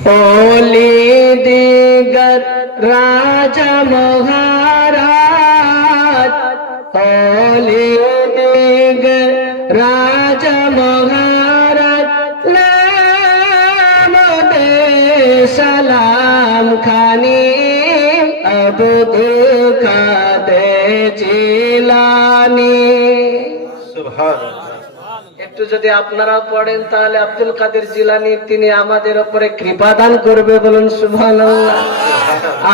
ओली दिगर राजा महाराज, ओली दिगर राजा महाराज, नाम दे सलाम खानी अब्दुल काদের জিলানী। সুবহানাল্লাহ। একটু যদি আপনারাও পড়েন তাহলে আব্দুল কাদের জিলানী তিনি আমাদের উপরে কৃপা দান করবে, বলুন সুবহানাল্লাহ।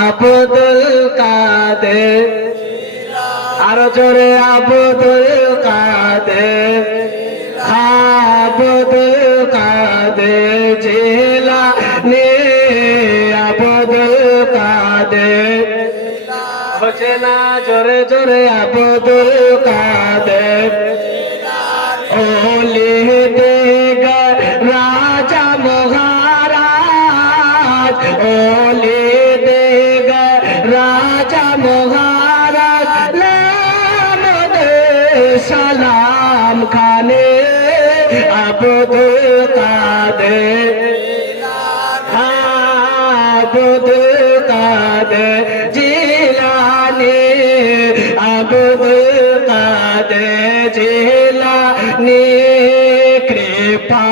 আব্দুল কাদের, আরো জোরে আব্দুল কাদের, আব্দুল কাদের জিলানী, আব্দুল কাদের হচ্ছে না, জোরে জোরে আব্দুল কাদের। ओली दिगर राजा महाराज, ओली दिगर राजा महाराज, नाम दे सलाम खाने अब्दुल काদের, अब्दुल काদের জিলানী, अब्दुल काদের জিলানী। কৃপা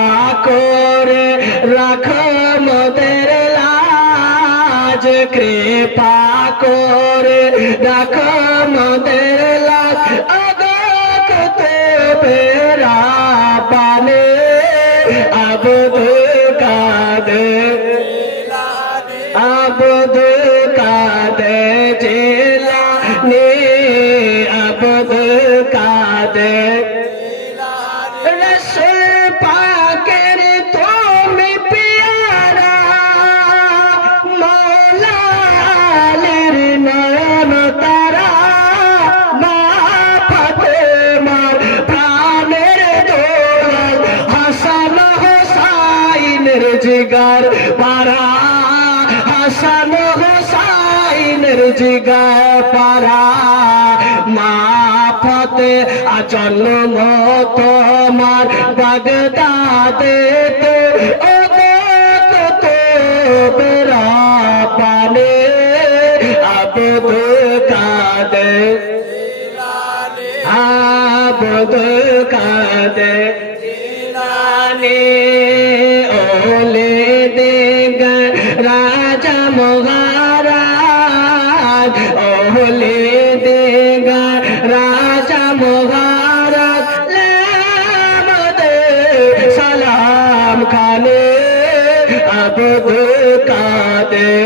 করে রাখো মোদের লাজ, কৃপা করে রাখো মোদের লাজ, আগত বেরা পানে আব্দুল কাদের, আব্দুল কাদের জিলানী, আব্দুল কাদের। রসুল পাকের তুমি পিয়ারা, মৌলা আলীর নয়ন তারা, মা ফাতেমার প্রাণের দোলাল, হাসান হোসাইনের জিগার পারা, হাসান হোসাইনের জিগার পারা, মা ফতে জন্ম তোমার বাগদাদে, তো বেরা পানে আব্দুল কাদের, আব্দুল কাদের জিলানী। ওলি দিগর রাজা মহারাজ, ওলি দিগর রাজা মহারাজ, নাম দে সালাম খানে আব্দুল কাদের।